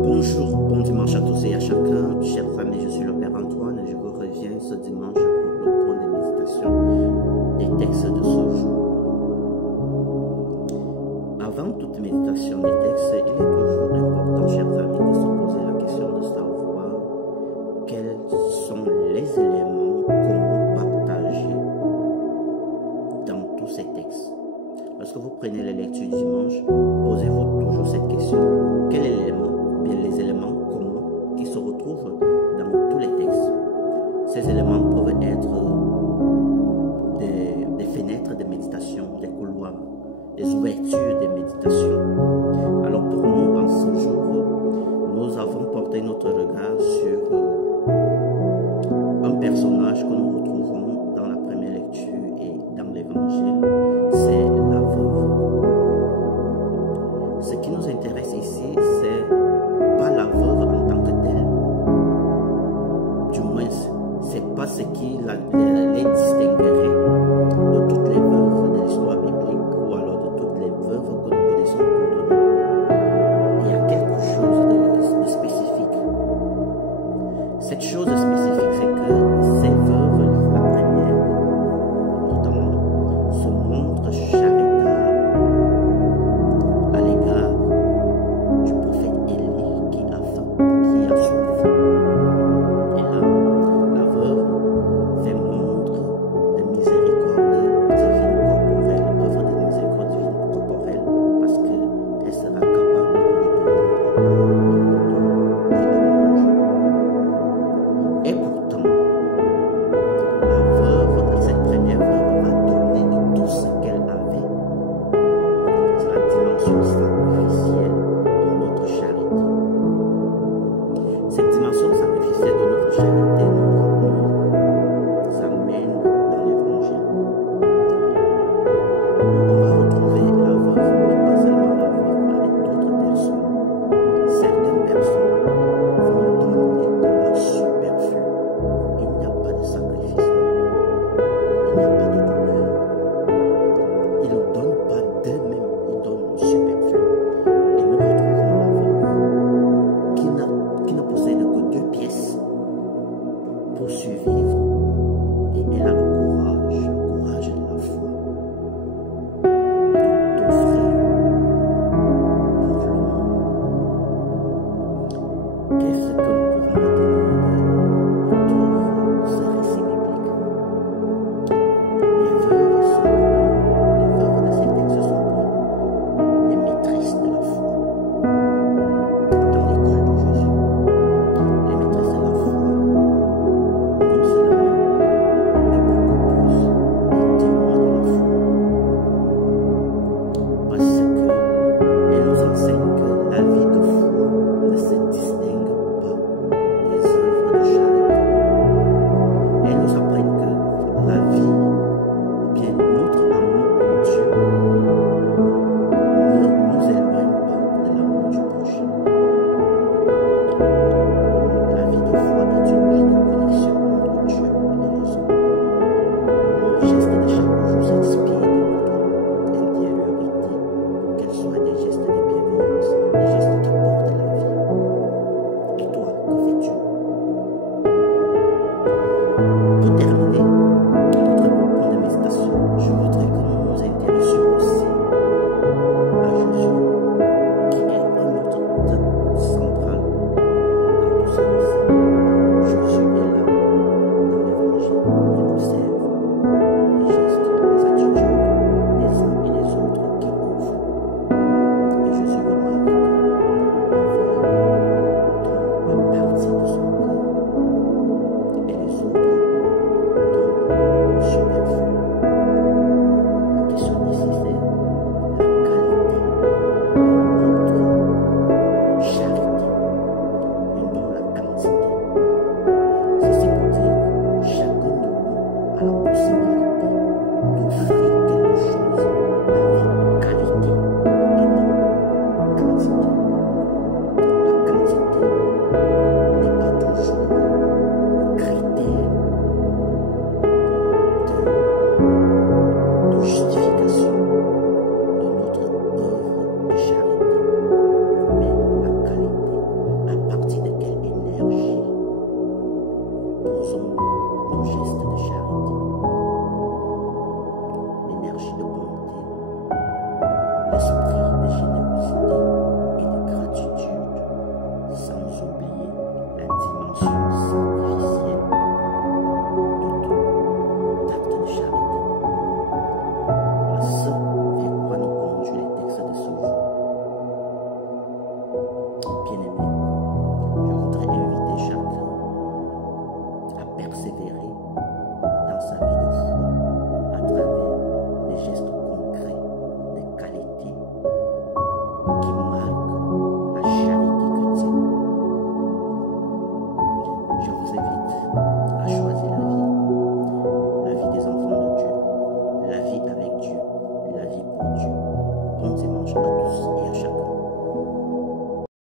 Bonjour, bon dimanche à tous et à chacun. Chers amis, je suis le Père Antoine et je vous reviens ce dimanche pour le point de méditation des textes de ce jour. Avant toute méditation des textes, il est toujours important, chers amis, de se poser la question de savoir quels sont les éléments qu'on partage dans tous ces textes. Lorsque vous prenez les lectures du dimanche, posez-vous toujours cette question. Quel élément, bien les éléments communs qui se retrouvent dans tous les textes? Ces éléments peuvent être des fenêtres de méditation, des couloirs, des ouvertures de méditation. Alors pour nous, en ce jour, nous avons porté notre regard sur un personnage que nous retrouvons dans la première lecture et dans l'évangile, c'est la veuve. Ce qui nous intéresse ici, c'est pas la veuve en tant que telle. Du moins, c'est pas ce qui les distinguerait de toutes les veuves de l'histoire biblique ou alors de toutes les veuves que nous connaissons autour de nous. Il y a quelque chose de spécifique. Cette chose spécifique, c'est que ces veuves, la première, notamment, se montrent charitables à l'égard du prophète Élie qui a soif. Et là, la veuve fait montre de miséricorde divine corporelle, œuvre de miséricorde divine corporelle, parce qu'elle sera capable de lui donner un peu d'eau et de manger. Et pourtant, la veuve, cette première veuve, va donner de tout ce qu'elle avait. C'est la dimension sacrificielle de notre charité. Cette dimension sacrificielle de notre charité nous amène dans l'évangile. On va retrouver la veuve, mais pas seulement la veuve, avec d'autres personnes. Certaines personnes vont donner de leur superflu. Il n'y a pas de sacrifice, il n'y a pas de douleur. Ils ne donnent pas d'eux-mêmes, ils donnent le superflu. Et nous retrouvons la veuve qui ne possède que 2 pièces pour survivre. Et elle a le courage de la foi, d'offrir pour le monde. Qu'est-ce que nous pouvons retenir de ce récit biblique? Les veuves sont pour nous, les veuves de ces textes sont pour nous des maîtresses de la foi. Dans l'école de Jésus, les maîtresses de la foi, non seulement, mais beaucoup plus, les témoins de la foi. Parce qu'elles nous enseignent que la vie